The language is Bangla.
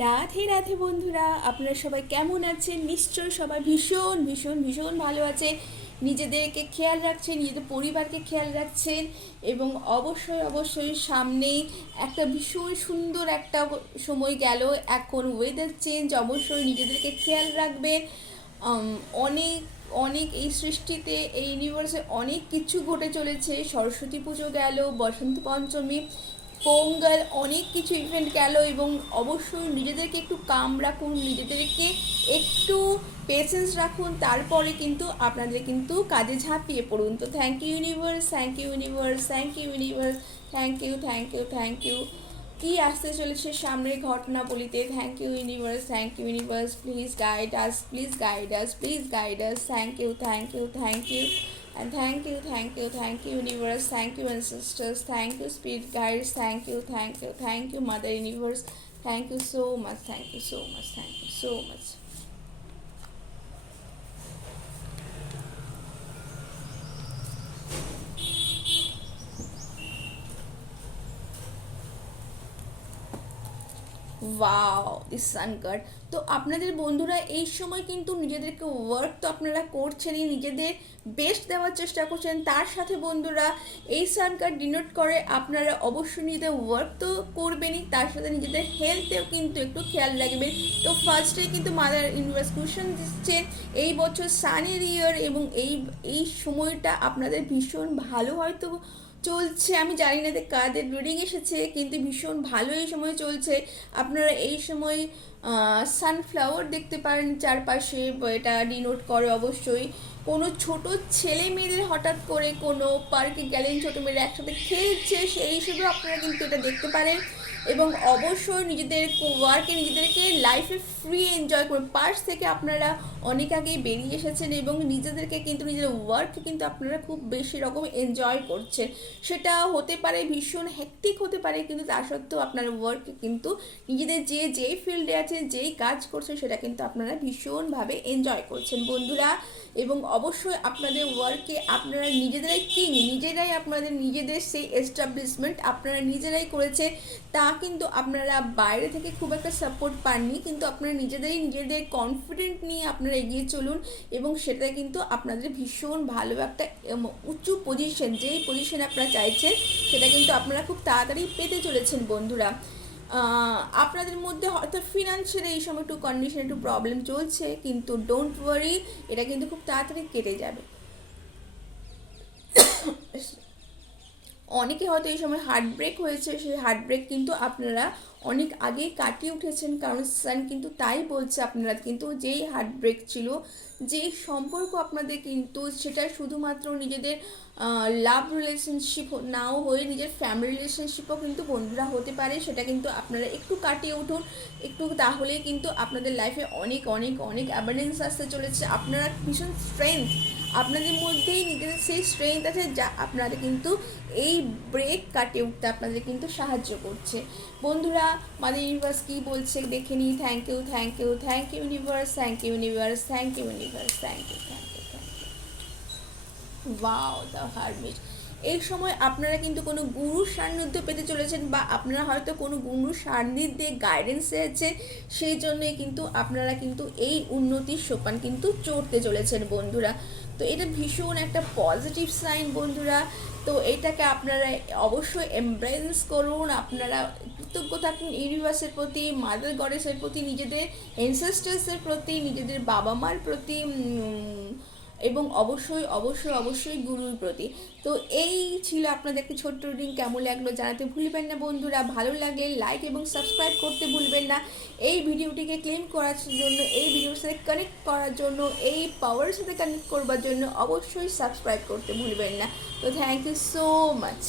রাধে রাধে বন্ধুরা, আপনারা সবাই কেমন আছেন? নিশ্চয় সবাই ভীষণ ভীষণ ভীষণ ভালো আছে। নিজেদেরকে খেয়াল রাখছেন, নিজেদের পরিবারকে খেয়াল রাখছেন এবং অবশ্যই অবশ্যই সামনেই একটা ভীষণ সুন্দর একটা সময় গেল। এখন ওয়েদার চেঞ্জ, অবশ্যই নিজেদেরকে খেয়াল রাখবেন। অনেক অনেক এই সৃষ্টিতে, এই ইউনিভার্সে অনেক কিছু ঘটে চলেছে। সরস্বতী পুজো গেল, বসন্ত পঞ্চমী, পোঙ্গল, অনেক কিছু ইভেন্ট গেল এবং অবশ্যই নিজেদেরকে একটু কাম রাখুন, নিজেদেরকে একটু পেশেন্স রাখুন, তারপরে কিন্তু আপনাদের কিন্তু কাজে ঝাঁপিয়ে পড়ুন। তো thank you universe, thank you universe, thank you universe, thank you thank you thank you. কি আসতে চলেছে সামনের ঘটনা বলিতে? Thank you universe, thank you universe, please guide us, please guide us, please guide us. Thank you thank you thank you and thank you universe, thank you ancestors, thank you spirit guides, thank you mother universe, thank you so much, thank you so much, thank you so much. Wow, this sun card. তো আপনাদের বন্ধুরা এই সময় কিন্তু নিজেদেরকে ওয়ার্ক তো আপনারা করছেনই, নিজেদের বেস্ট দেওয়ার চেষ্টা করছেন। তার সাথে বন্ধুরা এই সান কার্ড ডিনোট করে আপনারা অবশ্যই নিজেদের ওয়ার্ক তো করবেনই, তার সাথে নিজেদের হেলথেও কিন্তু একটু খেয়াল রাখবেন। তো ফার্স্টে কিন্তু মাদার ইউনিভার্স কুশন দিচ্ছেন এই বছর সানের ইয়ার, এবং এই সময়টা আপনাদের ভীষণ ভালো হয়তো চলছে। আমি জানি না যে কাদের রিডিং এসেছে, কিন্তু ভীষণ ভালো এই সময় চলছে। আপনারা এই সময় সানফ্লাওয়ার দেখতে পারেন চারপাশে, এটা ডিনোট করে অবশ্যই কোনো ছোট ছেলে মেয়েদের হঠাৎ করে কোনো পার্কে গেলেন, ছোটো মেয়েরা একসাথে খেলছে, সেই হিসেবেও আপনারা কিন্তু এটা দেখতে পারেন। এবং অবশ্যই নিজেদের ওয়ার্কে নিজেদেরকে লাইফে ফ্রি এনজয় করুন। পার্স থেকে আপনারা অনেক আগেই বেরিয়ে এসেছেন এবং নিজেদেরকে কিন্তু নিজেদের ওয়ার্ককে কিন্তু আপনারা খুব বেশি রকম এনজয় করছেন। সেটা হতে পারে ভীষণ হেক্টিক হতে পারে, কিন্তু তা সত্ত্বেও আপনার ওয়ার্ককে কিন্তু নিজেদের যেই ফিল্ডে আছেন, যেই কাজ করছেন, সেটা কিন্তু আপনারা ভীষণভাবে এনজয় করছেন বন্ধুরা। এবং অবশ্যই আপনাদের ওয়ার্কে আপনারা নিজেরাই কিং, নিজেরাই আপনাদের নিজেদের সেই এস্টাবলিশমেন্ট আপনারা নিজেরাই করেছে। তা কিন্তু আপনারা বাইরে থেকে খুব একটা সাপোর্ট পাননি, কিন্তু আপনারা নিজেদের কনফিডেন্ট নিয়ে আপনারা এগিয়ে চলুন এবং সেটা কিন্তু আপনাদের ভীষণ ভালো একটা উঁচু পজিশন, যেই পজিশনে আপনারা চাইছেন সেটা কিন্তু আপনারা খুব তাড়াতাড়ি পেতে চলেছেন বন্ধুরা। আপনাদের মধ্যে হয়তো ফিনান্সিয়াল এই সময় একটু কন্ডিশন একটু প্রবলেম চলছে, কিন্তু ডোন্ট ওয়ারি, এটা কিন্তু খুব তাড়াতাড়ি কেটে যাবে। অনেকে হয়তো এই সময় হার্ট ব্রেক হয়েছে, সেই হার্ট ব্রেক কিন্তু আপনারা অনেক আগেই কাটিয়ে উঠেছেন, কারণ সান কিন্তু তাই বলছে আপনারা কিন্তু যেই হার্ট ব্রেক ছিল, যেই সম্পর্ক আপনাদের কিন্তু সেটা শুধুমাত্র নিজেদের লাভ রিলেশনশিপ নাও হয়ে নিজের ফ্যামিলি রিলেশনশিপও কিন্তু বন্ধুরা হতে পারে, সেটা কিন্তু আপনারা একটু কাটিয়ে উঠুন একটু, তাহলেই কিন্তু আপনাদের লাইফে অনেক অনেক অনেক অ্যাবান্ডেন্স আসতে চলেছে। আপনারা ভীষণ স্ট্রেংথ আপনাদের মধ্যেই, নিজেদের সেই স্ট্রেংথ আছে যা আপনারা কিন্তু এই ব্রেক কাটিয়ে উঠতে আপনাদের কিন্তু সাহায্য করছে বন্ধুরা। মাদার ইউনিভার্স কী বলছে দেখে নিই। Thank you thank you thank you universe, thank you universe, thank you universe, thank you thank you thank you. Wow, the hermit. এই সময় আপনারা কিন্তু কোনো গুরুর সান্নিধ্য পেতে চলেছেন, বা আপনারা হয়তো কোনো গুরুর সান্নিধ্যে গাইডেন্স আছে, সেই জন্যই কিন্তু আপনারা কিন্তু এই উন্নতির সোপান কিন্তু চড়তে চলেছেন বন্ধুরা। তো এটা ভীষণ একটা পজিটিভ সাইন বন্ধুরা। তো এটাকে আপনারা অবশ্যই এমব্রেস করুন, আপনারা কৃতজ্ঞ থাকুন ইউনিভার্সের প্রতি, মাদার গডেসের প্রতি, নিজেদের এনসেস্টার্সের প্রতি, নিজেদের বাবা মার প্রতি, এবং অবশ্যই অবশ্যই অবশ্যই গুরুর প্রতি। তো এই ছিল আপনাদের একটা ছোট্ট রিডিং। কেমন লাগলো জানাতে ভুলবেন না বন্ধুরা। ভালো লাগলে লাইক এবং সাবস্ক্রাইব করতে ভুলবেন না। এই ভিডিওটিকে ক্লেম করার জন্য, এই ভিডিওর সাথে কানেক্ট করার জন্য, এই পাওয়ারের সাথে কানেক্ট করবার জন্য অবশ্যই সাবস্ক্রাইব করতে ভুলবেন না। তো থ্যাংক ইউ সো মাচ।